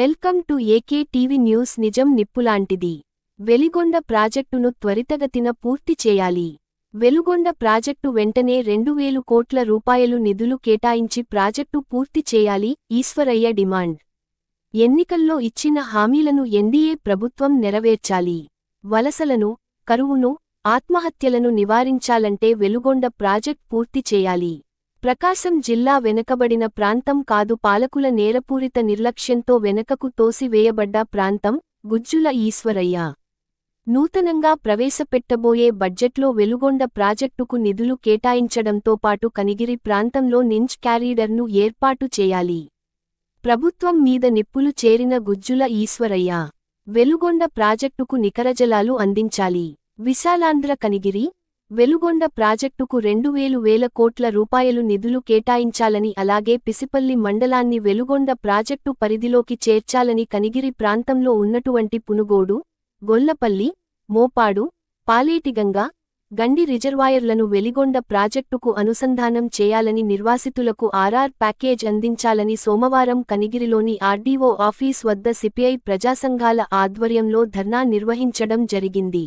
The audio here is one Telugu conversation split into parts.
Welcome to AK TV news. నిజం నిప్పులాంటిది. వెలిగొండ ప్రాజెక్టును త్వరితగతిన పూర్తి చేయాలి. వెలుగొండ ప్రాజెక్టు వెంటనే 2000 కోట్ల రూపాయలు నిధులు కేటాయించి ప్రాజెక్టు పూర్తి చేయాలి. ఈశ్వరయ్య డిమాండ్. ఎన్నికల్లో ఇచ్చిన హామీలను ఎన్డీఏ ప్రభుత్వం నెరవేర్చాలి. వలసలను, కరువును, ఆత్మహత్యలను నివారించాలంటే వెలుగొండ ప్రాజెక్ట్ పూర్తి చేయాలి. ప్రకాశం జిల్లా వెనుకబడిన ప్రాంతం కాదు, పాలకుల నేరపూరిత నిర్లక్ష్యంతో వెనకకు తోసివేయబడ్డ ప్రాంతం. గుజ్జుల ఈశ్వరయ్య. నూతనంగా ప్రవేశపెట్టబోయే బడ్జెట్లో వెలుగొండ ప్రాజెక్టుకు నిధులు కేటాయించడంతో పాటు కనిగిరి ప్రాంతంలో నింజ్ క్యారీడర్ను ఏర్పాటు చేయాలి. ప్రభుత్వం మీద నిప్పులు చేరిన గుజ్జుల ఈశ్వరయ్య. వెలుగొండ ప్రాజెక్టుకు నికరజలాలు అందించాలి. విశాలాంధ్ర కనిగిరి, వెలుగొండ ప్రాజెక్టుకు 2000 కోట్ల రూపాయలు నిధులు కేటాయించాలని, అలాగే పిసిపల్లి మండలాన్ని వెలుగొండ ప్రాజెక్టు పరిధిలోకి చేర్చాలని, కనిగిరి ప్రాంతంలో ఉన్నటువంటి పునుగోడు, గొల్లపల్లి, మోపాడు, పాలేటిగంగ, గండి రిజర్వాయర్లను వెలిగొండ ప్రాజెక్టుకు అనుసంధానం చేయాలని, నిర్వాసితులకు ఆర్ఆర్ ప్యాకేజ్ అందించాలని సోమవారం కనిగిరిలోని ఆర్డీఓ ఆఫీస్ వద్ద సిపిఐ ప్రజాసంఘాల ఆధ్వర్యంలో ధర్నా నిర్వహించడం జరిగింది.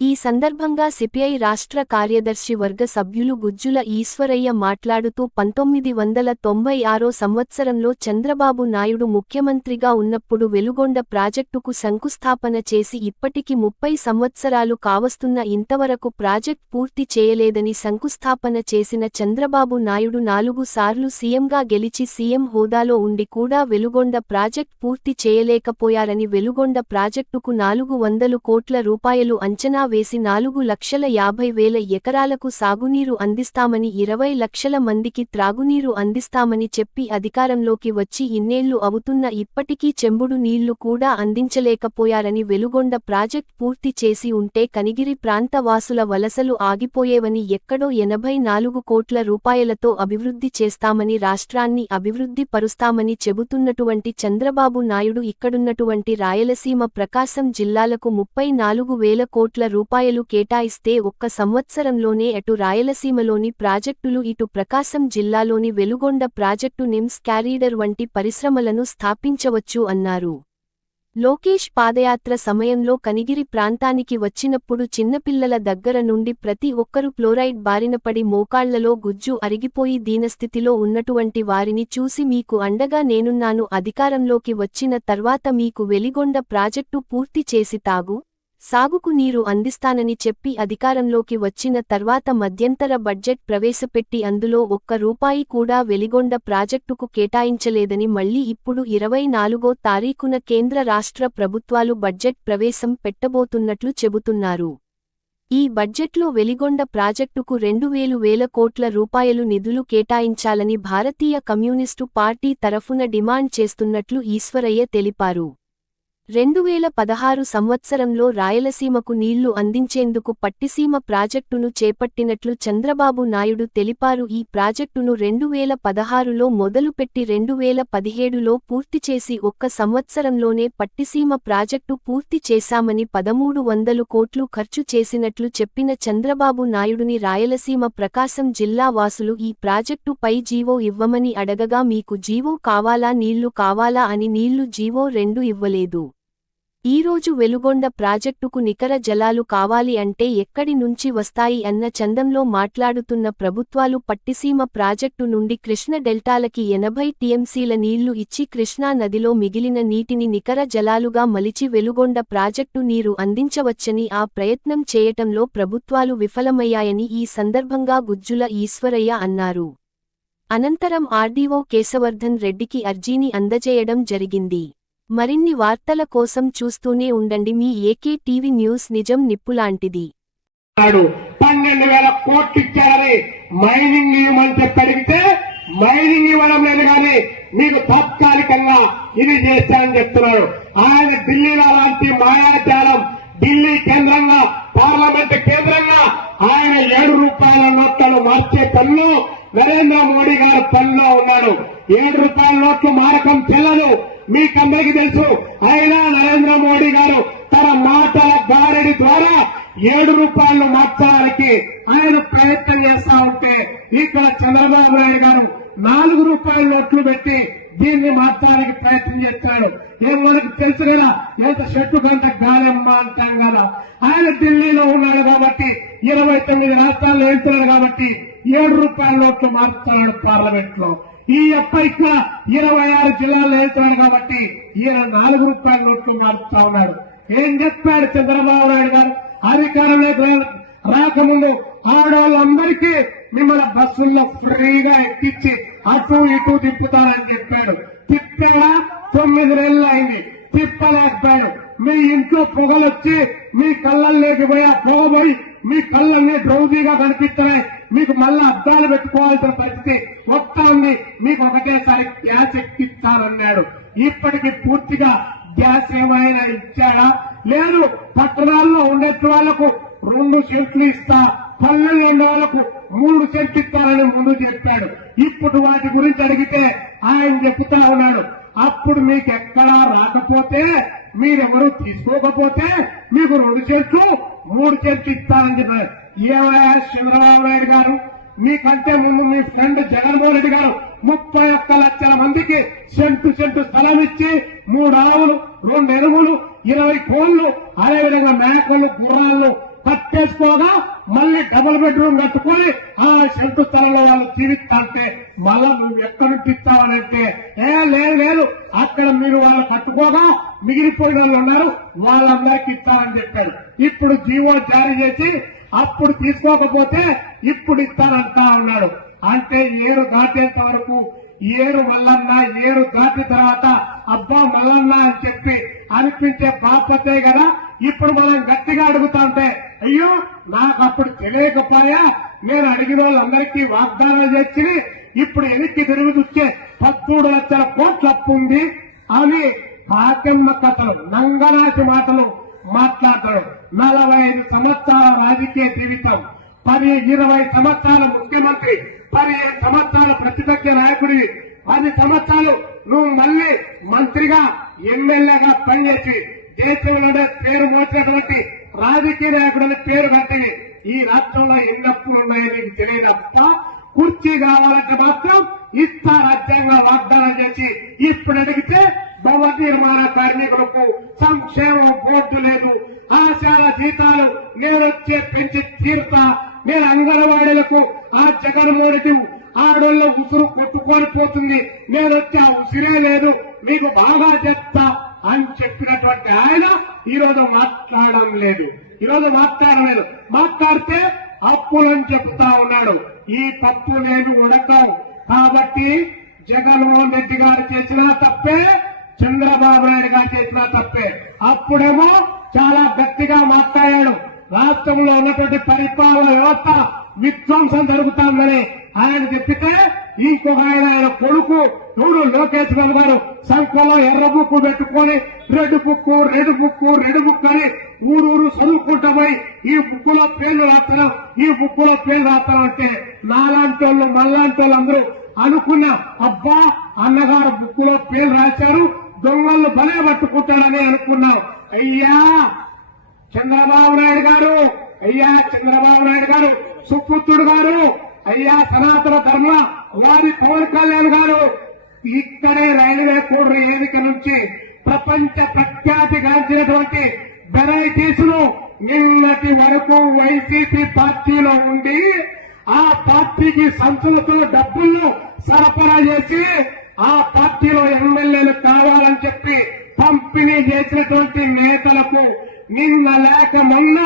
ఈ సందర్భంగా సిపిఐ రాష్ట్ర కార్యదర్శి వర్గ సభ్యులు గుజ్జుల ఈశ్వరయ్య మాట్లాడుతూ 1996 సంవత్సరంలో చంద్రబాబు నాయుడు ముఖ్యమంత్రిగా ఉన్నప్పుడు వెలుగొండ ప్రాజెక్టుకు శంకుస్థాపన చేసి ఇప్పటికి 30 సంవత్సరాలు కావస్తున్న ఇంతవరకు ప్రాజెక్ట్ పూర్తి చేయలేదని, శంకుస్థాపన చేసిన చంద్రబాబు నాయుడు 4 సార్లు సీఎంగా గెలిచి సీఎం హోదాలో ఉండి కూడా వెలుగొండ ప్రాజెక్ట్ పూర్తి చేయలేకపోయారని, వెలుగొండ ప్రాజెక్టుకు 400 కోట్ల రూపాయలు అంచనా వేసి 4,50,000 ఎకరాలకు సాగునీరు అందిస్తామని, 20 లక్షల మందికి త్రాగునీరు అందిస్తామని చెప్పి అధికారంలోకి వచ్చి ఇన్నేళ్లు అవుతున్న ఇప్పటికీ చెంబుడు నీళ్లు కూడా అందించలేకపోయారని, వెలుగొండ ప్రాజెక్ట్ పూర్తి చేసి ఉంటే కనిగిరి ప్రాంత వాసుల వలసలు ఆగిపోయేవని, ఎక్కడో 84 కోట్ల రూపాయలతో అభివృద్ధి చేస్తామని, రాష్ట్రాన్ని అభివృద్ధి పరుస్తామని చెబుతున్నటువంటి చంద్రబాబు నాయుడు ఇక్కడున్నటువంటి రాయలసీమ, ప్రకాశం జిల్లాలకు 34,000 కోట్ల రూపాయలు కేటాయిస్తే ఒక్క సంవత్సరంలోనే అటు రాయలసీమలోని ప్రాజెక్టులు, ఇటు ప్రకాశం జిల్లాలోని వెలుగొండ ప్రాజెక్టు, నిమ్స్ క్యారీడర్ వంటి పరిశ్రమలను స్థాపించవచ్చు అన్నారు. లోకేష్ పాదయాత్ర సమయంలో కనిగిరి ప్రాంతానికి వచ్చినప్పుడు చిన్నపిల్లల దగ్గర నుండి ప్రతి ఒక్కరూ ఫ్లోరైడ్ బారినపడి మోకాళ్లలో గుజ్జు అరిగిపోయి దీనస్థితిలో ఉన్నటువంటి వారిని చూసి మీకు అండగా నేనున్నాను, అధికారంలోకి వచ్చిన తర్వాత మీకు వెలిగొండ ప్రాజెక్టు పూర్తి చేసి సాగుకు నీరు అందిస్తానని చెప్పి అధికారంలోకి వచ్చిన తర్వాత మధ్యంతర బడ్జెట్ ప్రవేశపెట్టి అందులో ఒక్క రూపాయి కూడా వెలిగొండ ప్రాజెక్టుకు కేటాయించలేదని, మళ్లీ ఇప్పుడు 24వ తారీఖున కేంద్ర రాష్ట్ర ప్రభుత్వాలు బడ్జెట్ ప్రవేశం పెట్టబోతున్నట్లు చెబుతున్నారు. ఈ బడ్జెట్లో వెలిగొండ ప్రాజెక్టుకు 2,000 కోట్ల రూపాయలు నిధులు కేటాయించాలని భారతీయ కమ్యూనిస్టు పార్టీ తరఫున డిమాండ్ చేస్తున్నట్లు ఈశ్వరయ్య తెలిపారు. 2016 సంవత్సరంలో రాయలసీమకు నీళ్లు అందించేందుకు పట్టిసీమ ప్రాజెక్టును చేపట్టినట్లు చంద్రబాబు నాయుడు తెలిపారు. ఈ ప్రాజెక్టును 2016లో మొదలుపెట్టి 2017లో పూర్తి చేసి ఒక్క సంవత్సరంలోనే పట్టిసీమ ప్రాజెక్టు పూర్తి చేశామని, 1,300 కోట్లు ఖర్చు చేసినట్లు చెప్పిన చంద్రబాబు నాయుడుని రాయలసీమ, ప్రకాశం జిల్లా వాసులు ఈ ప్రాజెక్టు పై జీవో ఇవ్వమని అడగగా, మీకు జీవో కావాలా, నీళ్లు కావాలా అని నీళ్లు జీవో 2 ఇవ్వలేదు. ఈరోజు వెలుగొండ ప్రాజెక్టుకు నికర జలాలు కావాలి అంటే ఎక్కడి నుంచి వస్తాయి అన్న చందంలో మాట్లాడుతున్న ప్రభుత్వాలు పట్టిసీమ ప్రాజెక్టు నుండి కృష్ణ డెల్టాలకి 80 టీఎంసీల నీళ్లు ఇచ్చి కృష్ణా నదిలో మిగిలిన నీటిని నికర జలాలుగా మలిచి వెలుగొండ ప్రాజెక్టు నీరు అందించవచ్చని, ఆ ప్రయత్నం చేయటంలో ప్రభుత్వాలు విఫలమయ్యాయని ఈ సందర్భంగా గుజ్జుల ఈశ్వరయ్య అన్నారు. అనంతరం ఆర్డీఓ కేశవర్ధన్ రెడ్డికి అర్జీని అందజేయడం జరిగింది. మరిన్ని వార్తల కోసం చూస్తూనే ఉండండి మీ ఏకే టీవీ న్యూస్. నిజం నిప్పులాంటిది. 12,000 కోట్లు ఇచ్చారని మైనింగ్ ఇవ్వమని చెప్పి అడిగితే మైనింగ్ ఇవ్వడం లేదు, కానీ మీకు తాత్కాలికంగా ఇది చేస్తానని చెప్తున్నాడు. ఆయన ఢిల్లీలో లాంటి మాయాజాలం, ఢిల్లీ కేంద్రంగా, పార్లమెంట్ కేంద్రంగా ఆయన 7 రూపాయల నోట్లను మార్చే పనిలో నరేంద్ర మోడీ గారు పనిలో ఉన్నాడు. 7 రూపాయల నోట్లు మారకం చెల్లదు, మీకందరికీ తెలుసు. అయినా నరేంద్ర మోడీ గారు తన మాటల గారడి ద్వారా 7 రూపాయలు మార్చడానికి ఆయన ప్రయత్నం చేస్తా ఉంటే, ఇక్కడ చంద్రబాబు నాయుడు గారు 4 రూపాయల నోట్లు పెట్టి దీన్ని మార్చడానికి ప్రయత్నం చేస్తాడు. ఏం మనకు తెలుసు కదా, ఎంత చెట్టు గంట గాలమ్మ అంటాం కదా. ఆయన ఢిల్లీలో ఉన్నాడు కాబట్టి 29 రాష్ట్రాల్లో వెళ్తున్నాడు కాబట్టి 7 రూపాయల నోట్లు మారుతున్నాడు పార్లమెంట్ లో. ఈ అప్ప ఇక్కడ 26 జిల్లాల్లో వెళ్తున్నాడు కాబట్టి ఈయన 4 రూపాయల నోట్లు మారుస్తా ఉన్నాడు. ఏం చెప్పాడు చంద్రబాబు నాయుడు గారు? అధికారంలోకి రాకముందు ఆడవాళ్ళందరికీ మిమ్మల్ని బస్సుల్లో ఫ్రీగా ఎక్కించి అటు ఇటు తిప్పుతానని చెప్పాడు. తిప్పాడా? 9 నెలలు అయింది, తిప్పలేకపోయాడు. మీ ఇంట్లో పొగలొచ్చి మీ కళ్ళల్లోకి పోయి ఆ పొగ పోయి మీ కళ్ళన్నీ డ్రౌజీగా కనిపిస్తున్నాయి. మీకు మళ్ళా అద్దాలు పెట్టుకోవాల్సిన పరిస్థితి వస్తా ఉంది. మీకు ఒకటేసారి గ్యాస్ ఎక్కిస్తానన్నాడు. ఇప్పటికి పూర్తిగా గ్యాస్ ఏమైనా ఇచ్చాడా? లేదు. పట్టణాల్లో ఉండే వాళ్లకు 2 సెంట్లు ఇస్తా, పల్లెల్లో ఉండే వాళ్లకు 3 సెంట్లు ఇస్తానని ముందు చెప్పాడు. ఇప్పుడు వాటి గురించి అడిగితే ఆయన చెప్తా ఉన్నాడు, అప్పుడు మీకు ఎక్కడా రాకపోతే మీరెవరూ తీసుకోకపోతే మీకు 2 సెంట్లు 3 సెంట్లు ఇస్తానని చెప్పారు. ఏమయ్యా చంద్రబాబు నాయుడు గారు, మీకంటే ముందు మీ ఫ్రెండ్ జగన్మోహన్ రెడ్డి గారు 31 లక్షల మందికి సెంటు స్థలం ఇచ్చి 3 ఆవులు 2 ఎరువులు 20 కోళ్లు అదేవిధంగా మేకలు గుర్రాలను కట్టేసుకోగా మళ్ళీ డబుల్ బెడ్రూమ్ కట్టుకొని ఆ సెంటు స్థలంలో వాళ్ళు జీవిస్తాంటే మళ్ళా నువ్వు ఎక్కడి నుంచి ఇస్తావనంటే లేదు అక్కడ మీరు వాళ్ళు కట్టుకోగా మిగిలిపోయిన వాళ్ళు ఉన్నారు వాళ్ళందరికీ ఇస్తానని చెప్పారు. ఇప్పుడు జీవో జారీ చేసి అప్పుడు తీసుకోకపోతే ఇప్పుడు ఇస్తానంటా ఉన్నాడు. అంటే ఏరు దాటేంత వరకు ఏరు మల్లన్న, ఏరు దాటిన తర్వాత అబ్బా మల్లన్న అని చెప్పి అనిపించే బాపతే కదా. ఇప్పుడు మనం గట్టిగా అడుగుతా ఉంటే అయ్యో నాకు అప్పుడు తెలియకపోయా, నేను అడిగిన వాళ్ళందరికీ వాగ్దానాలు చేసి ఇప్పుడు వెనక్కి తిరిగి చూస్తే 13 లక్షల కోట్ల అప్పు ఉంది అని పాకెమ్మ కథలు నంగనాటి మాటలు మాట్లాడతాడు. 45 సంవత్సరాల రాజకీయ జీవితం, 20 సంవత్సరాల ముఖ్యమంత్రి, 15 సంవత్సరాల ప్రతిపక్ష నాయకుడివి, 10 సంవత్సరాలు నువ్వు మళ్ళీ మంత్రిగా ఎమ్మెల్యేగా పనిచేసి దేశంలోనే పేరు మోసినటువంటి రాజకీయ నాయకుడిని పేరు కట్టివి. ఈ రాష్ట్రంలో ఎన్ని అప్పులు ఉన్నాయో నీకు తెలియదప్ప కుర్చీ కావాలంటే మాత్రం ఇస్తా రాజ్యాంగ వాగ్దానం చేసి ఇప్పుడు అడిగితే భవన నిర్మాణ కార్మికులకు సంక్షేమ బోర్డు లేదు, ఆశాల జీతాలు నేనొచ్చే పెంచి తీరుతా, నేను అంగన్వాడీలకు ఆ జగన్మోహన్ రెడ్డి ఆడోళ్ళ ఉసురు కొట్టుకొని పోతుంది, నేనొచ్చే ఆ ఉసిరే లేదు, మీకు బాగా చేస్తా అని చెప్పినటువంటి ఆయన ఈరోజు మాట్లాడడం లేదు. మాట్లాడితే అప్పులని చెప్తా ఉన్నాడు. ఈ పప్పులేమి ఉడకవు. కాబట్టి జగన్మోహన్ రెడ్డి గారు చేసినా తప్పే, చంద్రబాబు నాయుడు గారు చేసినా తప్పే. అప్పుడేమో చాలా గట్టిగా మాట్లాడాడు, రాష్ట్రంలో ఉన్నటువంటి పరిపాలన వ్యవస్థ విధ్వంసం జరుగుతుందని ఆయన చెప్పితే ఇంకొక ఆయన కొడుకు చూడు లోకేష్ బాబు గారు సంఖ్యలో ఎర్ర బుక్కు పెట్టుకొని రెడ్ బుక్ అని ఊరూరు చదువుకుంటా పోయి ఈ బుక్కులో పేర్లు రాస్తాం అంటే నాలాంటి వాళ్ళు మళ్ళాంటి వాళ్ళు అందరూ అనుకున్నా అబ్బా అన్నగారు బుక్కులో పేర్లు రాశారు, దొంగలు భలే పట్టుకుంటాడని అనుకున్నాం. అయ్యా చంద్రబాబు నాయుడు గారు సుపుత్రుడు గారు, అయ్యా సనాతన ధర్మ వారి పవన్ కళ్యాణ్ గారు ఇక్కడే రైల్వే కోడ్ వేదిక నుంచి ప్రపంచ ప్రఖ్యాతి గాంచినటువంటి వెరైటీస్ ను నిన్నటి వరకు వైసీపీ పార్టీలో ఉండి ఆ పార్టీకి సంచులతో డబ్బులను సరఫరా చేసి ఆ పార్టీలో ఎమ్మెల్యేలు కావాలని చెప్పి పంపిణీ చేసినటువంటి నేతలకు నిన్న లేక మొన్న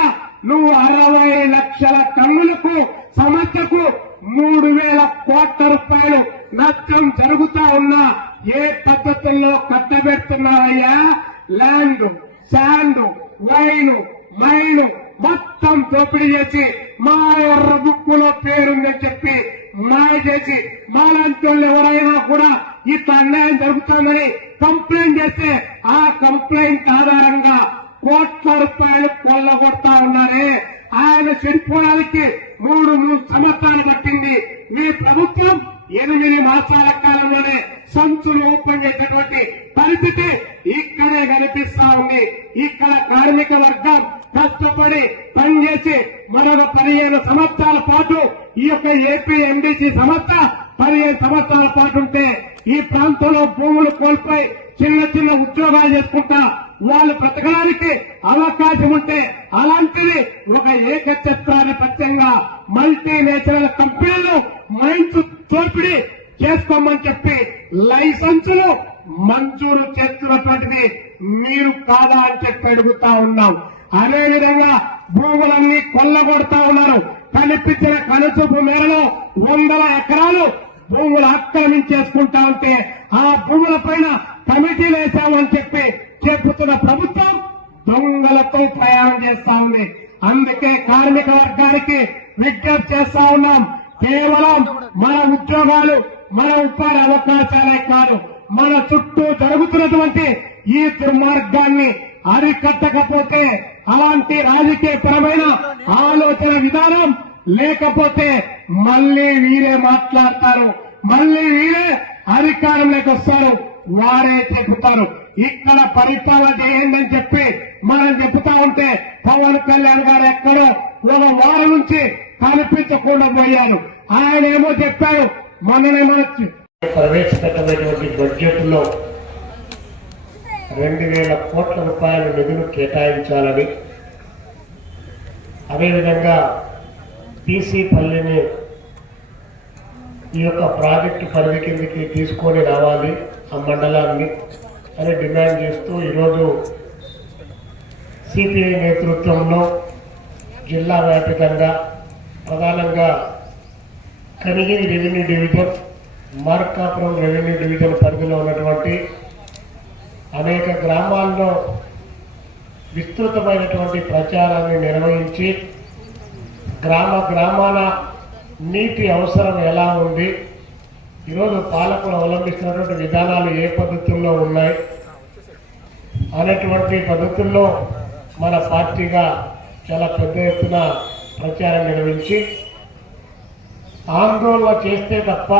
నువ్వు 60 లక్షల టన్నులకు సమస్యకు 3,000 కోట్ల రూపాయలు నష్టం జరుగుతా ఉన్నా ఏ పద్ధతుల్లో కట్టబెడుతున్నావయ్యా? ల్యాండ్, శాండ్, వైన్, మైన్ మొత్తం దోపిడీ చేసి మా ఎర్ర బుక్కులో పేరుందని చెప్పి మాయ చేసి మాలాంటి వాళ్ళు ఎవరైనా కూడా ఇట్లా అన్యాయం జరుగుతుందని కంప్లైంట్ చేస్తే ఆ కంప్లైంట్ ఆధారంగా కోట్ల రూపాయలు కొల్లగొడతా ఉన్నారే. ఆయన చెడిపోవడానికి 3 సంవత్సరాలు పట్టింది. మీ ప్రభుత్వం 8 మాసాల కాలంలోనే సంచులు ఓపెన్ చేసేటువంటి పరిస్థితి ఇక్కడే కనిపిస్తా ఉంది. ఇక్కడ కార్మిక వర్గం కష్టపడి పనిచేసి మరొక 15 సంవత్సరాల పాటు ఈ యొక్క ఏపీ ఎండిసి సంస్థ 15 సంవత్సరాల పాటు ఉంటే ఈ ప్రాంతంలో భూములు కోల్పోయి చిన్న చిన్న ఉద్యోగాలు చేసుకుంటా వాళ్ళు బ్రతకడానికి అవకాశం ఉంటే అలాంటిది ఒక ఏకఛత్రాధిపత్యంగా మల్టీనేషనల్ కంపెనీలు మైన్స్ దోపిడీ చేసుకోమని చెప్పి లైసెన్సులు మంజూరు చేస్తున్నటువంటిది మీరు కాదా అని చెప్పి అడుగుతా ఉన్నాం. అదేవిధంగా భూములన్నీ కొల్లగొడతా ఉన్నారు. కనిపించిన కనుచూపు మేరలో 100 ఎకరాలు భూములు ఆక్రమించేసుకుంటా ఉంటే ఆ భూముల పైన కమిటీలు వేశామని చెప్పి చెప్పుతున్న ప్రభుత్వం దొంగలతో ప్రయాణం చేస్తా ఉంది. అందుకే కార్మిక వర్గానికి విజ్ఞప్తి చేస్తా ఉన్నాం. కేవలం మన ఉద్యోగాలు, మన ఉపాధి అవకాశాలే కాదు, మన చుట్టూ జరుగుతున్నటువంటి ఈ దుర్మార్గాన్ని అరికట్టకపోతే, అలాంటి రాజకీయ పరమైన ఆలోచన విధానం లేకపోతే మళ్లీ వీరే మాట్లాడతారు, మళ్లీ వీరే అధికారంలోకి వస్తారు, వారే చెబుతారు. ఇక్కడ పరిపాలన చేయండి అని చెప్పి మనం చెబుతా ఉంటే పవన్ కళ్యాణ్ గారు ఎక్కడో ఒక వారం నుంచి కనిపించకుండా పోయారు. ఆయన ఏమో చెప్పారు, మొన్ననేమో ప్రవేశపెట్టబడినటువంటి బడ్జెట్ లో 2000 కోట్ల రూపాయల నిధులు కేటాయించాలని, అదేవిధంగా పల్లిని ఈ యొక్క ప్రాజెక్టు పరిధి కిందకి తీసుకొని రావాలి ఆ మండలాన్ని అని డిమాండ్ చేస్తూ ఈరోజు సిపిఐ నేతృత్వంలో జిల్లా వ్యాప్తంగా ప్రధానంగా Kanigiri revenue division, Markapuram revenue division పరిధిలో ఉన్నటువంటి అనేక గ్రామాల్లో విస్తృతమైనటువంటి ప్రచారాన్ని నిర్వహించి గ్రామాల నీటి అవసరం ఎలా ఉంది, ఈరోజు పాలకులు అవలంబిస్తున్నటువంటి విధానాలు ఏ పద్ధతుల్లో ఉన్నాయి అనేటువంటి పద్ధతుల్లో మన పార్టీగా చాలా పెద్ద ఎత్తున ప్రచారం నిర్వహించి ఆందోళన చేస్తే తప్ప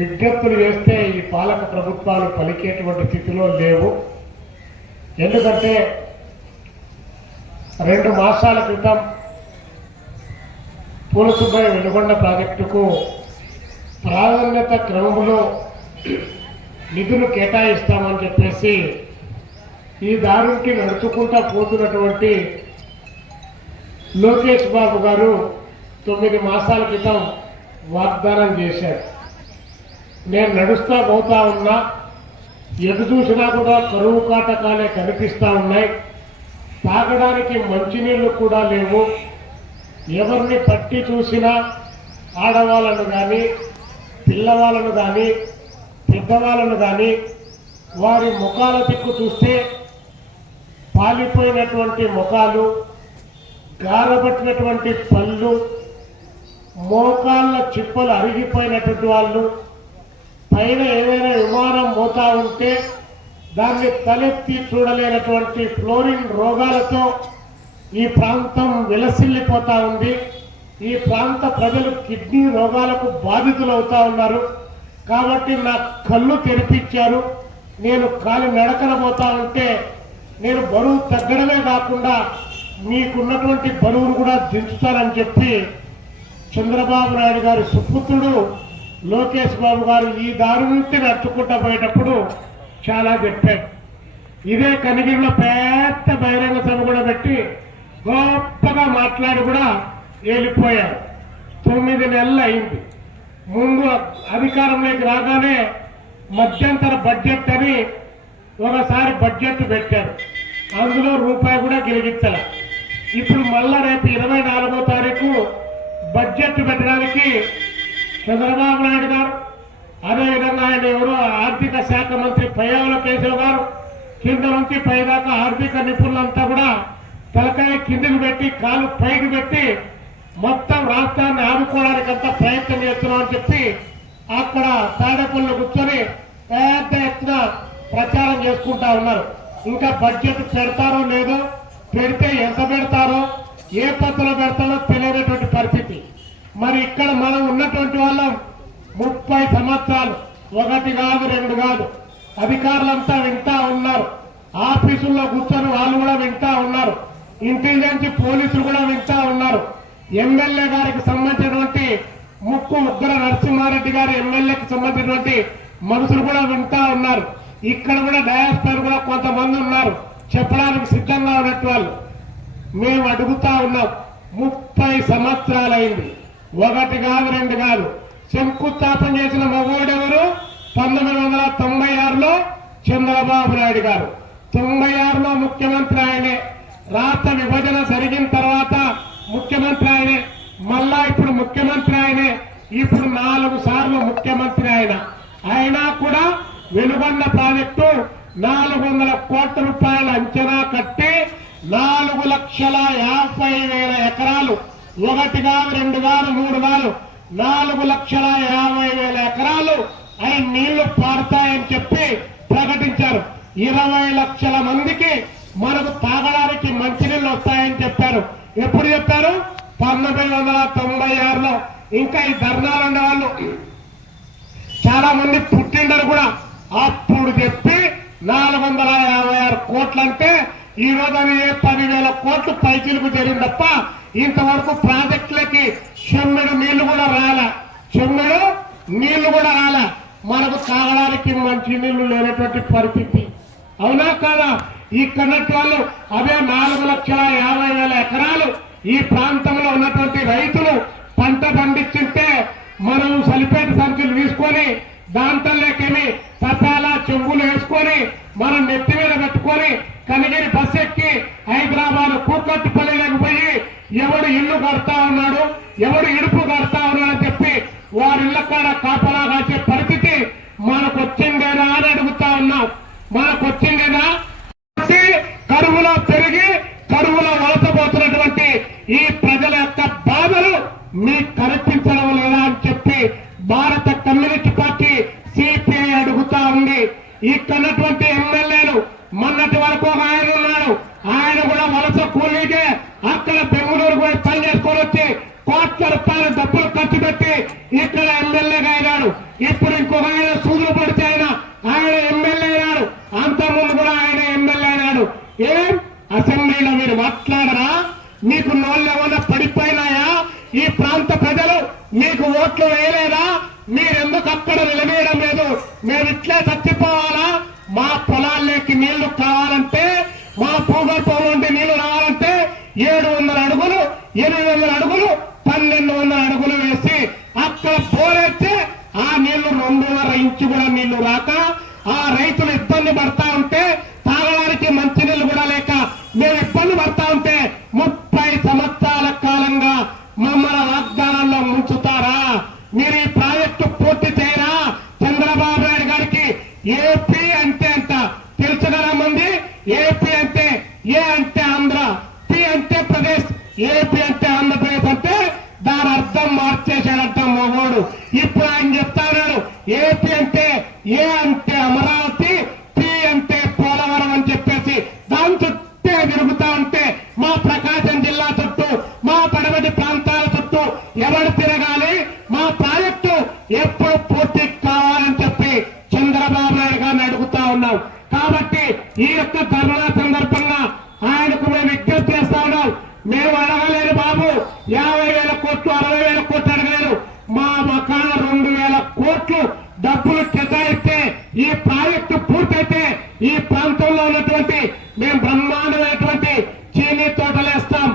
విజ్ఞప్తులు చేస్తే ఈ పాలక ప్రభుత్వాలు పలికేటువంటి స్థితిలో లేవు. ఎందుకంటే 2 మాసాల క్రితం పూలసుబ్బయ్య వెలుగొండ ప్రాజెక్టుకు ప్రాధాన్యత క్రమంలో నిధులు కేటాయిస్తామని చెప్పేసి ఈ దారునికి నడుచుకుంటా పోతున్నటువంటి లోకేష్ బాబు గారు 9 మాసాల క్రితం వాగ్దానం చేశారు. నేను నడుస్తా పోతా ఉన్నా, ఎటు చూసినా కూడా కరువు కాటకాలే కనిపిస్తా ఉన్నాయి, తాగడానికి మంచినీళ్లు కూడా లేవు, ఎవరిని పట్టి చూసినా ఆడవాళ్ళను కానీ పిల్లవాళ్ళను కానీ పెద్దవాళ్ళను కానీ వారి ముఖాల దిక్కు చూస్తే పాలిపోయినటువంటి ముఖాలు, గారబట్టినటువంటి పళ్ళు, మోకాళ్ళ చిప్పలు అరిగిపోయినటువంటి వాళ్ళు, పైన ఏదైనా విమానం మోతా ఉంటే దాన్ని తలెత్తి చూడలేనటువంటి ఫ్లోరిన్ రోగాలతో ఈ ప్రాంతం విలసిల్లిపోతా ఉంది. ఈ ప్రాంత ప్రజలు కిడ్నీ రోగాలకు బాధితులవుతా ఉన్నారు. కాబట్టి నా కళ్ళు తెరిపించారు. నేను కాలి నడకన పోతా ఉంటే నేను బరువు తగ్గడమే కాకుండా మీకున్నటువంటి బరువును కూడా దించుతానని చెప్పి చంద్రబాబు నాయుడు గారి సుపుత్రుడు లోకేష్ బాబు గారు ఈ దారి నుండి నడుచుకుంటా పోయేటప్పుడు చాలా చెప్పారు. ఇదే కనిగిరిలో పెద్ద బహిరంగ సభ కూడా పెట్టి గొప్పగా మాట్లాడి కూడా వెళ్ళిపోయారు. 9 నెలలు అయింది. ముందు అధికారంలోకి రాగానే మధ్యంతర బడ్జెట్ అని ఒకసారి బడ్జెట్ పెట్టారు, అందులో రూపాయి కూడా గిరిగించాల. ఇప్పుడు మళ్ళా రేపు 24వ తారీఖు బడ్జెట్ పెట్టడానికి చంద్రబాబు నాయుడు గారు, అదేవిధంగా ఆయన ఎవరో ఆర్థిక శాఖ మంత్రి పయ్యావుల కేశవ్ గారు, కింద నుంచి పైదాకా ఆర్థిక నిపుణులంతా కూడా తలకాయ కిందికి పెట్టి కాలు పైకి పెట్టి మొత్తం రాష్ట్రాన్ని ఆదుకోవడానికంతా ప్రయత్నం చేస్తున్నామని చెప్పి అక్కడ తాడేపల్లిలో కూర్చొని పెద్ద ఎత్తున ప్రచారం చేసుకుంటా ఉన్నారు. ఇంకా బడ్జెట్ పెడతారో లేదో, పెడితే ఎంత పెడతారో, ఏ పద్ధతిలో పెడతారో తెలియనటువంటి పరిస్థితి. మరి ఇక్కడ మనం ఉన్నటువంటి వాళ్ళం 30 సంవత్సరాలు, 1 కాదు 2 కాదు, అధికారులంతా వింటా ఉన్నారు, ఆఫీసుల్లో కూర్చొని వాళ్ళు కూడా వింటా ఉన్నారు, ఇంటెలిజెన్స్ పోలీసులు కూడా వింటా ఉన్నారు. ఎమ్మెల్యే గారికి సంబంధించినటువంటి ముక్కు ఉగ్ర నరసింహారెడ్డి గారు ఎమ్మెల్యేకి సంబంధించినటువంటి మనుషులు కూడా వింటా ఉన్నారు. ఇక్కడ కూడా డయాస్పర్ కూడా కొంతమంది ఉన్నారు చెప్పడానికి సిద్ధంగా ఉన్నట్టు వాళ్ళు. మేము అడుగుతా ఉన్నాం, 30 సంవత్సరాలైంది, ఒకటి కాదు రెండు కాదు. శంకుస్థాపన చేసిన మగోడెవరు? 1996లో చంద్రబాబు నాయుడు గారు. 96లో ముఖ్యమంత్రి ఆయనే. రాష్ట్ర విభజన జరిగిన తర్వాత ముఖ్యమంత్రి ఆయనే. మళ్ళా ఇప్పుడు ముఖ్యమంత్రి ఆయనే. ఇప్పుడు 4 సార్లు ముఖ్యమంత్రి ఆయన. అయినా కూడా వెలుగొండ ప్రాజెక్టు 400 కోట్ల రూపాయల అంచనా కట్టి 4,50,000 ఎకరాలు, ఒకటి కాదు రెండు కాదు మూడు కాదు 4,50,000 ఎకరాలు అవి నీళ్లు పారుతాయని చెప్పి ప్రకటించారు. 20 లక్షల మందికి మనకు తాగడానికి మంచినీళ్లు వస్తాయని చెప్పారు. ఎప్పుడు చెప్పారు? 1996లో. ఇంకా ఈ ధర్నాలు ఉండే వాళ్ళు చాలా మంది పుట్టిండరు కూడా. అప్పుడు చెప్పి 456 కోట్లంటే ఈ రోజు అది 10,000 కోట్లు పైచిలకు జరిగింది తప్ప ఇంతవరకు ప్రాజెక్టులకి చెమ్మెడు నీళ్లు కూడా రాలే. చెమ్మెడు నీళ్లు కూడా రాలే. మనకు తాగడానికి మంచి నీళ్లు లేనటువంటి పరిస్థితి. అవునా కాదా? ఇక్కడ వాళ్ళు అదే 4,50,000 ఎకరాలు ఈ ప్రాంతంలో ఉన్నటువంటి రైతులు పంట పండించుంటే మనం సలిపేట సంచులు తీసుకొని దాంట్లోకేమి తపాలా చెంబులు వేసుకొని మనం నెత్తి మీద పెట్టుకొని కనిగిరి బస్ ఎక్కి హైదరాబాద్ కూకట్పల్లిలోకి పోయి ఎవడు ఇల్లు కడతా ఉన్నాడు, ఎవడు ఇడుపు కడతా ఉన్నాడని చెప్పి వారి ఇళ్ల కాడ కాపలా కాసే పరిస్థితి మనకు వచ్చిందేనా అని అడుగుతా ఉన్నాం. మనకు వచ్చిందేనా? కరువులో పెరిగి కరువులో వలసపోతున్నటువంటి ఈ ప్రజల యొక్క బాధలు మీకు కనిపించడం లేదా అని చెప్పి భారత కమ్యూనిస్ట్ పార్టీ సిపిఐ అడుగుతా ఉంది. ఇక్కడున్నటువంటి ఎమ్మెల్యేలు మొన్నటి వరకు ఒక ఆయన ఉన్నాడు, ఆయన కూడా వలస కూలీకే అక్కడ బెంగళూరు పోయి పని చేసుకొని వచ్చి కోట్ల రూపాయల డబ్బులు ఖర్చు పెట్టి ఇక్కడ ఎమ్మెల్యేగా అయినాడు. ఇప్పుడు ఇంకొక ఆయన సూదులు పడితే ఆయన ఎమ్మెల్యే అయినాడు. అంతకుముందు కూడా ఆయన ఎమ్మెల్యే అయినాడు. ఏం అసెంబ్లీలో మీరు మాట్లాడరా? మీకు నోళ్ళు ఏమన్నా పడిపోయినాయా? ఈ ప్రాంత ప్రజలు మీకు ఓట్లు వేయలేదా? మీరెందుకు అక్కడ నిలవేయడం లేదు? మేము ఇట్లే చచ్చిపోవాలా? మా పొలాల్లోకి నీళ్లు కావాలంటే, మా భూగర్భం నుండి నీళ్లు రావాలంటే 700 అడుగులు 800 అడుగులు 1200 అడుగులు వేసి అక్కడ పోరేస్తే ఆ నీళ్లు 2.5 ఇంచు కూడా నీళ్లు రాక ఆ రైతులు ఇబ్బంది పడతా ఉంటే, తాగడానికి మంచినీళ్లు కూడా లేక మేము ఇబ్బంది పడతా ఉంటే 30 సంవత్సరాల కాలంగా మమ్మల్ని వాగ్దానాల్లో ముంచుతారా? మీరు ఈ ప్రాజెక్టు పూర్తి చేయరా? చంద్రబాబు నాయుడు గారికి ఏపీ అంటే అంట తెలుసు కదా మంది. ఏపీ అంటే ఏ అంటే ఆంధ్ర, పి అంటే ప్రదేశ్, ఏపీ అంటే ఆంధ్రప్రదేశ్ అంటే దాని అర్థం మార్చేశాడంట మగోడు. ఇప్పుడు ఆయన చెప్తా ఉన్నాడు ఏపీ అంటే ఏ అంటే అమరావతి, పి అంటే పోలవరం అని చెప్పేసి దాని చుట్టే తిరుగుతా ఉంటే మా ప్రకాశం జిల్లా చుట్టూ, మా పడమటి ప్రాంతాల చుట్టూ ఎవరు తిరగాలి? మా ప్రాజెక్టు ఎప్పుడు పూర్తి కావాలని చెప్పి చంద్రబాబు నాయుడు గారిని అడుగుతా ఉన్నాం. కాబట్టి ఈ యొక్క ధర్నా సందర్భంగా ఆయనకు మేము విజ్ఞప్తి చేస్తా ఉన్నాం. మేము అడగలేదు బాబు 50,000 కోట్లు 60,000 కోట్లు అడగలేదు. మా మకాన 2,000 కోట్లు డబ్బులు కేటాయిస్తే ఈ ప్రాజెక్టు పూర్తయితే ఈ ప్రాంతంలో ఉన్నటువంటి మేము బ్రహ్మాండమైనటువంటి చీనీ తోటలేస్తాం,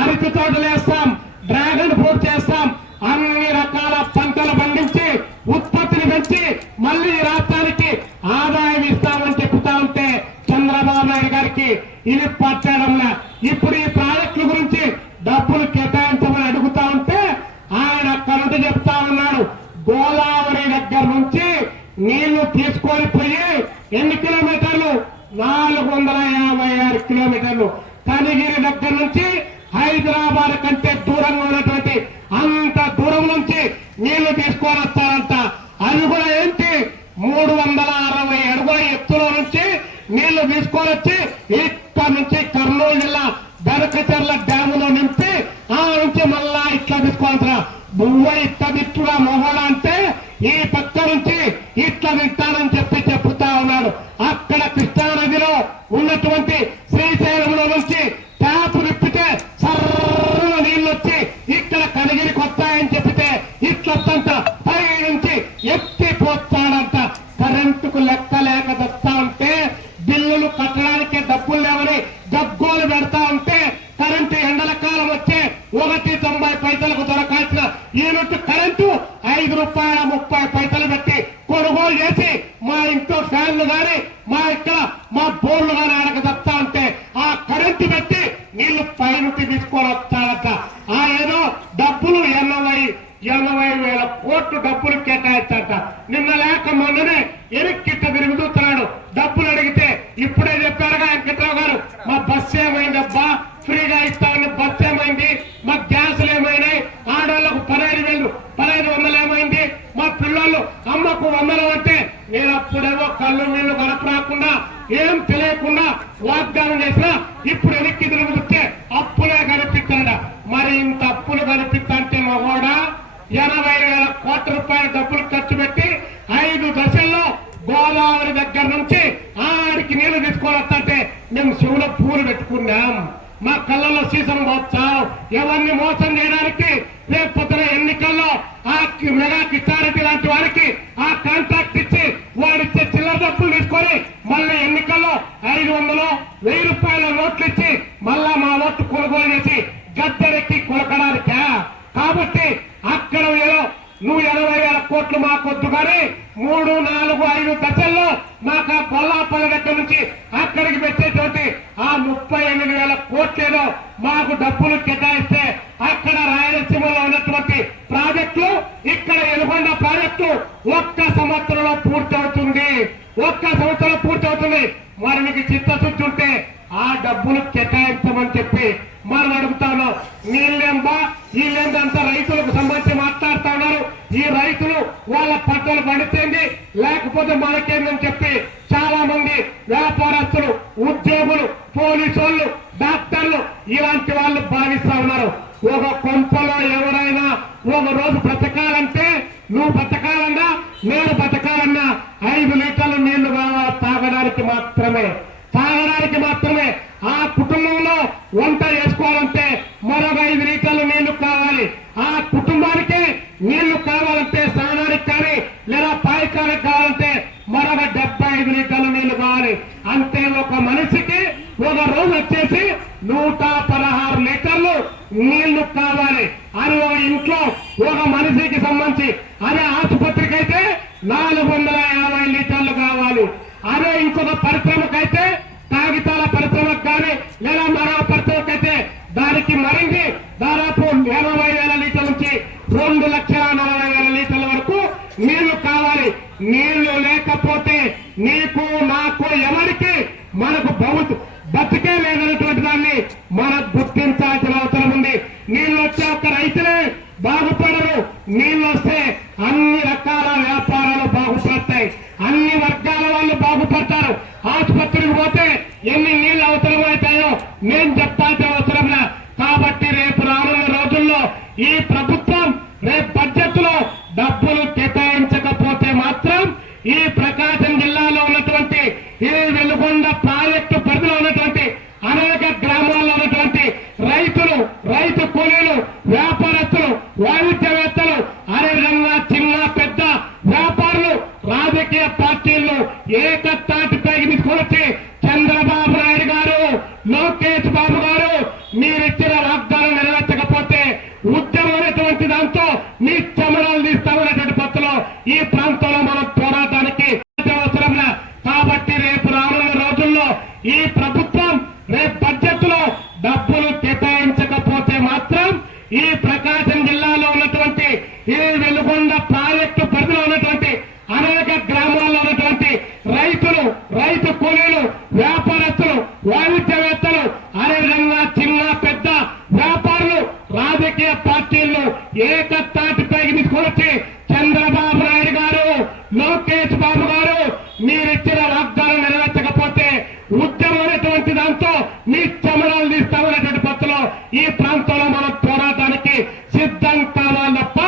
అరటి తోటలేస్తాం, డ్రాగన్ ఫ్రూట్ చేస్తాం, అన్ని రకాల పంటలు పండించి ఉత్పత్తిని పెంచి మళ్ళీ ఈ రాష్ట్రానికి ఆదాయం ఇస్తామని చెప్తా ఉంటే చంద్రబాబు నాయుడు గారికి ఇది పట్టడంలా. ఇప్పుడు ఈ ప్రాజెక్టుల గురించి డబ్బులు కేటాయించమని అడుగుతా ఉంటే ఆయన కరెంటు చెప్తా ఉన్నాడు. గోదావరి దగ్గర నుంచి నీళ్లు తీసుకొని పోయి ఎన్ని కిలోమీటర్లు? 456 కిలోమీటర్లు. కనిగిరి దగ్గర నుంచి హైదరాబాద్ కంటే దూరంగా ఉన్నటువంటి అంత దూరం నుంచి నీళ్లు తీసుకొని వస్తారంట. అది కూడా ఏంటి? 360 అడుగుల ఎత్తులో నుంచి నీళ్లు తీసుకొని వచ్చి ఇక్కడ నుంచి కర్నూలు జిల్లా బెరకచర్ల డ్యాములో నింపి ఆ నుంచి మళ్ళా ఇట్లా తీసుకోవాల్సిన బువ్వ ఇట్లా తిట్టుడా మొహడ అంటే ఈ పక్క నుంచి ఇట్లా తింటానని చెప్పి చెప్తా ఉన్నాడు. అక్కడ కృష్ణానదిలో ఉన్నటువంటి శ్రీశైలంలో నుంచి ట్యాప్ విప్పితే సర్ర నీళ్ళు వచ్చి ఇక్కడ కనిగిరికి వస్తాయని చెప్పితే ఇట్లా డబ్బులు లేవని గగ్గోలు పెడతా ఉంటే కరెంటు ఎండల కాలం వచ్చే 1.90 దొరకాల్సిన యూనిట్ కరెంటు ₹5.30 పెట్టి కొనుగోలు చేసి మా ఇంట్లో ఫ్యాన్లు గాని మా బోర్లు గాని ఆడక చెప్తా ఉంటే ఆ కరెంటు పెట్టి నీళ్లు పైనుంచి తీసుకొని వస్తాడట. ఆ ఏదో డబ్బులు 80,000 కోట్లు డబ్బులు కేటాయించాట. నిన్న లేక మొన్ననే ఎనిక్కిట్ట తిరుగుతున్నాడు. డబ్బులు అడిగితే ఇప్పుడే చెప్పారుగా వెంకట్రావు గారు, మా బస్సు ఏమైందబ్బా, ఫ్రీగా ఇస్తామని బస్సు ఏమైంది, మా గ్యాసులు ఏమైనాయి, ఆడవాళ్లకు 1500 ఏమైంది, మా పిల్లలు అమ్మకు 100 అంటే నేను అప్పుడేమో కళ్ళు నీళ్లు కనపరాకుండా ఏం తెలియకుండా వాగ్దానం చేసినా ఇప్పుడు వెనక్కి తిరుగుతుంటే అప్పులే కనిపిస్తాడ. మరి ఇంత అప్పులు కనిపిస్తంటే మగోడా 80,000 కోట్ల రూపాయల డబ్బులు ఖర్చు పెట్టి 5 దశల్లో గోదావరి దగ్గర నుంచి ఆడికి నీళ్లు తీసుకొని వస్తుంటే మేము శివుల పూలు పెట్టుకున్నాం. మా కళ్ళల్లో సీసం పోతాం. ఎవరిని మోసం చేయడానికి రేపొద్దున ఎన్నికల్లో ఆ మెగా కిచ్చారెడ్డి లాంటి వారికి ఆ కాంట్రాక్ట్ ఇచ్చి వాడిచ్చే చిల్లర డబ్బులు తీసుకొని మళ్ళీ ఎన్నికల్లో 500, 1000 రూపాయల నోట్లు ఇచ్చి మళ్ళా మా ఓట్లు కొనుగోలు చేసి గద్దెరెక్కి కొలకడానికా? కాబట్టి అక్కడ నువ్వు 80,000 కోట్లు మాకొద్దు కానీ 3, 4, 5 దశల్లో మాకు ఆ కొల్లాపల్లి దగ్గర నుంచి అక్కడికి పెట్టేటువంటి ఆ 38,000 కోట్లేదో మాకు డబ్బులు కేటాయిస్తే అక్కడ రాయలసీమలో ఉన్నటువంటి ప్రాజెక్టులు ఇక్కడ వెలుగొండ ప్రాజెక్టు 1 సంవత్సరంలో పూర్తవుతుంది. 1 సంవత్సరం పూర్తవుతుంది. మరి నీకు చిత్తశుద్ధి ఉంటే ఆ డబ్బులు కేటాయించమని చెప్పి మనం అడుగుతాను. నీళ్ళేంబా వీళ్ళేందంతా రైతులకు సంబంధించి మాట్లాడుతా ఉన్నారు. ఈ రైతులు వాళ్ళ పంటలు పండితేంది లేకపోతే మనకేందని చెప్పి చాలా మంది వ్యాపారస్తులు, ఉద్యోగులు, పోలీసు వాళ్ళు, డాక్టర్లు ఇలాంటి వాళ్ళు భావిస్తా ఉన్నారు. ఒక కొంపలో ఎవరైనా ఒక రోజు బ్రతకాలంటే నువ్వు బ్రతకాలన్నా నేను బ్రతకాలన్నా 5 లీటర్లు నీళ్లు కావాలి తాగడానికి మాత్రమే. ఆ కుటుంబంలో వంట చేసుకోవాలంటే మరొక 5 లీటర్లు నీళ్లు కావాలి. ఆ కుటుంబానికి నీళ్లు కావాలంటే స్నానానికి కానీ లేదా పాయకానికి కావాలంటే మరొక 75 లీటర్లు నీళ్లు కావాలి. అంటే ఒక మనిషికి ఒక రోజు వచ్చేసి 116 లీటర్లు నీళ్లు కావాలి. అని ఒక ఇంట్లో ఒక మనిషికి సంబంధించి అదే ఆసుపత్రికి అయితే 450 లీటర్లు కావాలి. అదే ఇంకొక పరిశ్రమకైతే కాగితాల పరిశ్రమకు కానీ లేదా మరో పరిశ్రమకైతే దానికి మరింది దాదాపు 80,000 లీటర్ల నుంచి 2,40,000 లీటర్ల వరకు నీళ్లు కావాలి. నీళ్లు లేకపోతే నీకు నాకు ఎవరికి మనకు బతికే లేదన్నటువంటి దాన్ని మనం గుర్తించాల్సిన అవసరం ఉంది. నీళ్లు వచ్చే ఒక్క రైతులే బాగుపడరు. నీళ్లు వస్తే అన్ని రకాల వ్యాపారాలు బాగుపడతాయి, అన్ని వర్గాల వాళ్ళు బాగుపడతారు. ఆసుపత్రికి పోతే ఎన్ని నీళ్లు అవసరమవుతాయో నేను చెప్పాల్సిన అవసరం లే. కాబట్టి రేపు రానున్న రోజుల్లో ఈ ప్రభుత్వం రేపు బడ్జెట్ లో డబ్బులు కేటాయించకపోతే మాత్రం ఈ ప్రకాశం జిల్లాలో ఉన్నటువంటి ఈ వెలుగొండ ప్రాజెక్టు పరిధిలో ఉన్నటువంటి అనేక గ్రామాల్లో ఉన్నటువంటి రైతులు, రైతు కూలీలు, వ్యాపారస్తులు, వాణిజ్యవేత్తలు, అదేవిధంగా చిన్న పెద్ద వ్యాపారులు, రాజకీయ పార్టీలను ఏకతాటిపైకి తీసుకొచ్చి చంద్రబాబు నాయుడు గారు, లోకేష్ బాబు గారు మీరిచ్చిన వాగ్దానం నెరవేర్చకపోతే ఉద్యమం అనేటువంటి దాంతో మీ చెమరాలు తీస్తామనేటువంటి పద్ధతిలో ఈ ప్రాంతంలో మనం పోరాటానికి అవసరం లే. కాబట్టి రేపు రానున్న రోజుల్లో ఈ ప్రభుత్వం రేపు బడ్జెట్ లో డబ్బులు కేటాయించకపోతే మాత్రం ఈ ప్రకాశం జిల్లాలో ఉన్నటువంటి ఈ వెలుగొండ ప్రాజెక్టు పరిధిలో ఉన్నటువంటి అనేక గ్రామాల్లో ఉన్నటువంటి రైతులు, రైతు కూలీలు, వ్యాపారస్తులు, వాణిజ్యవేత్తలు, అదేవిధంగా చిన్న పెద్ద వ్యాపారులు, రాజకీయ పార్టీలను ఏకతాటిపైకి తీసుకొచ్చి చంద్రబాబు నాయుడు గారు, లోకేష్ బాబు గారు మీరిచ్చిన వాగ్దానం నెరవేర్చకపోతే ఉద్యమం అనేటువంటి దాంతో మీ చెమరాలు తీస్తామనేటువంటి పద్ధతిలో ఈ ప్రాంతంలో మనం పోరాటానికి సిద్ధం కావాలి తప్ప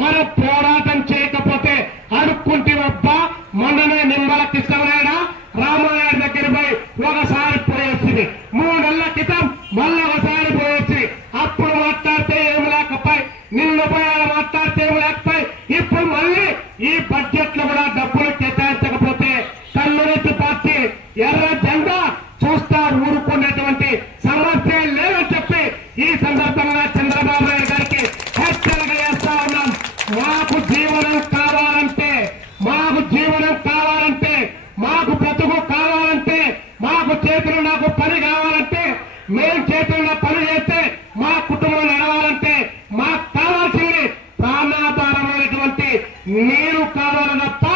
మనం పోరాటం చేయకపోతే అడుక్కుంటేవబ్బా. మొన్ననే నిమ్మల కృష్ణనాయుడు రామానాయుడు దగ్గర పోయి ఒకసారి పోయొచ్చింది, 3 నెలల క్రితం మళ్ళీ ఒకసారి పోయొచ్చింది. అప్పుడు మాట్లాడితే ఏమి లేకపోయి, నిన్న పోయాల మాట్లాడితే ఏమి లేకపోయి, ఇప్పుడు మళ్ళీ ఈ బడ్జెట్ లో కూడా డబ్బులు కేటాయించకపోతే కమ్యూనిస్ట్ పార్టీ ఎర్ర జెండా చూస్తారు ఊరు మేము చేతుల్లో పని చేస్తే మా కుటుంబం నడవాలంటే మాకు కావాల్సింది ప్రాణాధారమైనటువంటి నీరు కావాలి తప్ప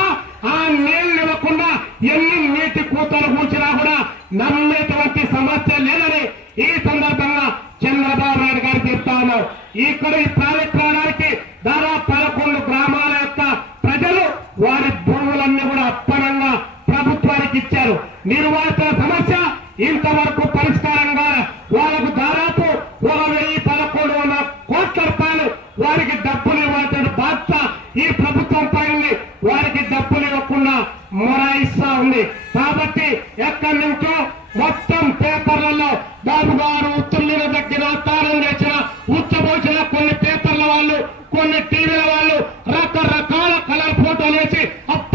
ఆ నీళ్లు ఇవ్వకుండా ఎన్ని నీటి కూతలు కూర్చినా కూడా నమ్మేటువంటి సమస్య లేదని ఈ సందర్భంగా చంద్రబాబు నాయుడు గారు చెప్తా ఉన్నారు. ఇక్కడ ఈ ప్రాజెక్టు రావడానికి దాదాపు 11 గ్రామాల యొక్క ప్రజలు వారి భూములన్నీ కూడా అప్పనంగా ప్రభుత్వానికి ఇచ్చారు. నిర్వాసితుల సమస్య ఇంతవరకు పరిష్కారంగా వాళ్ళకు దాదాపు 1,11 కోట్ల రూపాయలు వారికి డబ్బులు ఇవ్వాల్సిన బాధ్యత ఈ ప్రభుత్వం పైన వారికి డబ్బులు ఇవ్వకుండా మొరాయిస్తా ఉంది. కాబట్టి ఎక్కడి నుంచో మొత్తం పేపర్లలో బాబు గారు ఉత్తుల దగ్గర తాళం చేసిన ఉచ్చబోసిన కొన్ని పేపర్ల వాళ్ళు కొన్ని టీవీల వాళ్ళు రకరకాల కలర్ ఫోటోలు వేసి అప్ప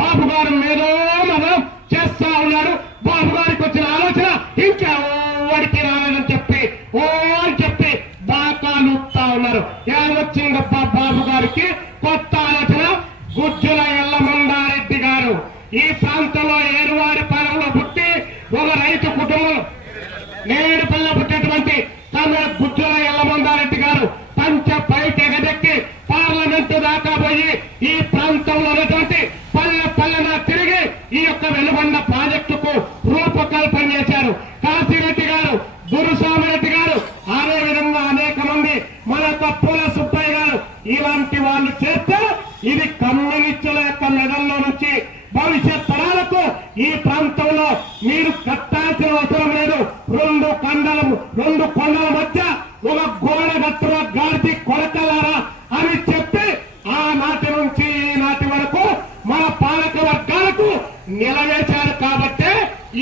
బాబు గారు ఏదో మనం చేస్తా ఉన్నారు, బాబు గారికి వచ్చిన ఆలోచన ఇంకెవరికి రాలేదని చెప్పి ఓ అని చెప్పి బాకాలు ఊపుతా ఉన్నారు. ఏమొచ్చిందప్ప బాబు గారికి కొత్త ఆలోచన. గుజ్జుల ఎల్లమందారెడ్డి గారు ఈ ప్రాంతంలో ఏరువారి పాలనలో పుట్టి ఒక రైతు కుటుంబం నేడుపల్లిలో పుట్టినటువంటి తన గుజ్జుల ఎల్లమందారెడ్డి గారు పంచ పైకి ఎగదెక్కి పార్లమెంటు దాకా పోయి ఈ ప్రాంతంలో ఉన్నటువంటి పల్లె పల్లెన తిరిగి ఈ యొక్క వెలుగొండ ప్రాజెక్టుకు రూపకల్పన చేశారు. కాశీరెడ్డి గారు, గురుస్వామిరెడ్డి గారు, అదే విధంగా అనేక మంది మన యొక్క పూల సుబ్బయ్య గారు ఇలాంటి వాళ్ళు చేస్తే ఇది కమ్యూనిస్టుల యొక్క మెడల్లో నుంచి భవిష్యత్ తరాలకు ఈ ప్రాంతంలో మీరు కట్టాల్సిన అవసరం లేదు. రెండు కొండల మధ్య ఒక గోడ గట్టున గాడిది కొడకలారా అని చెప్పి ఆనాటి నుంచి ఈనాటి వరకు మన పాలక వర్గాలకు నిలవేశారు. కాబట్టే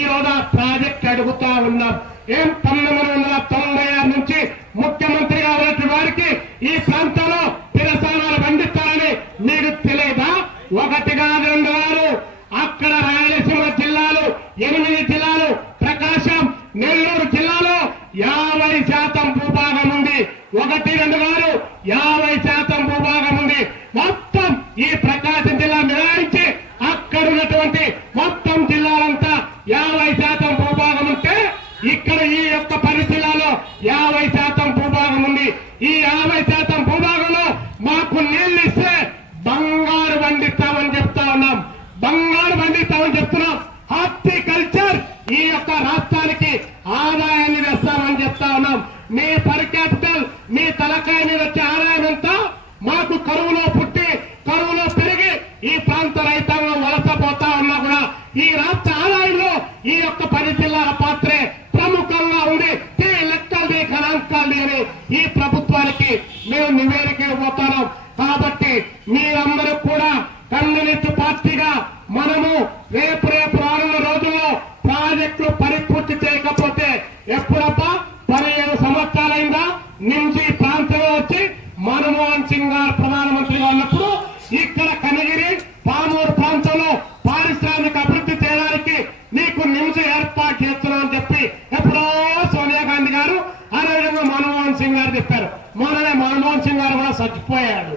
ఈ రోజు ఆ ప్రాజెక్ట్ అడుగుతా ఉన్నాం. 1996 నుంచి ముఖ్యమంత్రిగా ఉన్నటువంటి వారికి ఈ ప్రాంతంలో తిరసానాలు పండిస్తారని మీకు తెలియదా? 1 కాదు 2 కాదు, అక్కడ రాయలసీమ జిల్లాలు 8 జిల్లాలు, ప్రకాశం నెల్లూరు జిల్లాలో 50% భూభాగం ఉంది. 1, 2 కాదు 50% భూభాగం ఉంది. మొత్తం ఈ ప్రకాశం జిల్లా మినహాయించి అక్కడ ఉన్నటువంటి మొత్తం జిల్లాలంతా 50% భూభాగం ఉంటే ఇక్కడ ఈ యొక్క 10 జిల్లాలో 50% భూభాగం ఉంది. ఈ 50% భూభాగంలో మాకు నీళ్లు ఇస్తే బంగారు పండిస్తామని చెప్తా ఉన్నాం. బంగారు పండిస్తామని చెప్తున్నాం. హార్టికల్చర్ ఈ యొక్క రాష్ట్రానికి ఆదాయాన్ని తెస్తామని చెప్తా ఉన్నాం. మీ పర్ క్యాపిటల్ మీ తలకాయ మీద వచ్చే ఆదాయం ఎంత? మాకు కరువులో పుట్టి కరువులో పెరిగి ఈ ప్రాంత రైతాంగం వలసపోతా ఉన్నా కూడా ఈ రాష్ట్ర ఆదాయంలో ఈ యొక్క 10 జిల్లాల పాత్రే ప్రముఖంగా ఉంది. లెక్కల్ది గణాంకాల్ది అని ఈ ప్రభుత్వానికి మేము నివేదిక ఇవ్వబోతున్నాం. కాబట్టి మీరందరూ కూడా కమ్యూనిస్ట్ పార్టీగా మనము రేపు రానున్న రోజుల్లో ప్రాజెక్టులు పరిపూర్తి చేయకపోతే ఎప్పుడప్పా 17 సంవత్సరాలైందా నుంచి ప్రాంతంలో వచ్చి మన్మోహన్ సింగ్ గారు ప్రధానమంత్రిగా ఉన్నప్పుడు ఇక్కడ కనిగిరి పామూరు ప్రాంతంలో పారిశ్రామిక అభివృద్ధి చేయడానికి నీకు నిమ్స్ ఏర్పాటు చేస్తున్నామని చెప్పి ఎప్పుడో సోనియా గాంధీ గారు అదేవిధంగా మన్మోహన్ సింగ్ గారు చెప్పారు. మొన్ననే మన్మోహన్ సింగ్ గారు కూడా చచ్చిపోయాడు.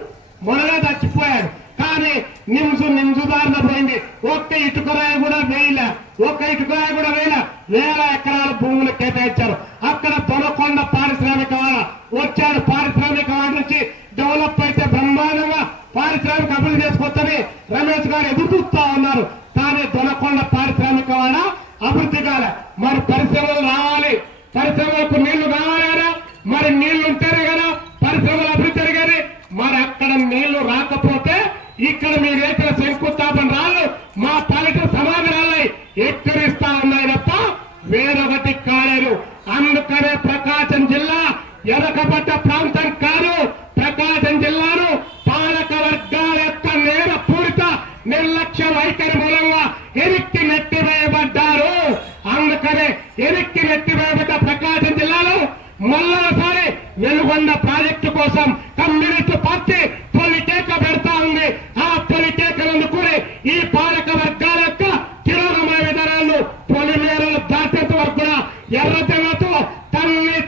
కానీ నిమ్సు దారిన పోయింది. ఒక్క ఇటుకరాయి కూడా వేయలే. వేల ఎకరాల భూములు కేటాయించారు. అక్కడ దొనకొండ పారిశ్రామిక వచ్చాడు. పారిశ్రామిక నుంచి డెవలప్ అయితే బ్రహ్మాండంగా పారిశ్రామిక అభివృద్ధి చేసుకొచ్చని రమేష్ గారు ఎదురు చూస్తా ఉన్నారు. కానీ దొనకొండ పారిశ్రామిక అభివృద్ధి కాలే. మరి పరిశ్రమలు రావాలి, పరిశ్రమలకు నీళ్లు కావాలి కదా, మరి నీళ్లు ఉంటేనే కదా పరిశ్రమలు అభివృద్ధి జరిగేది. మరి అక్కడ నీళ్లు రాకపోతే ఇక్కడ మీరు వేసిన శంకుస్థాపన రాళ్ళు మా పల్లెటూరు సమాధానాలై ఎక్కడిస్తా ఉన్నాయి తప్ప వేరొకటి కాలేదు. అందుకనే ప్రకాశం జిల్లా ఎరకబడ్డ ప్రాంతం కాదు. ప్రకాశం జిల్లాను పాలక వర్గాల యొక్క నేరపూరిత నిర్లక్ష్య వైఖరి మూలంగా ఎరిక్కి నెట్టివేయబడ్డారు. అందుకనే ఎరిక్కి నెట్టివేయబడ్డ ప్రకాశం జిల్లాలో మళ్ళొకసారి వెలుగొండ ప్రాజెక్టు కోసం కమ్యూనిస్టు పార్టీ తొలికేక పెడతా ఉంది. ఆ తొలికేకలందుకుని ఈ పాలక వర్గాల యొక్క తిరోగమన విధానాలు పొలిమేరలు దాటేంత వరకు కూడా ఎర్రజనతో తన్ని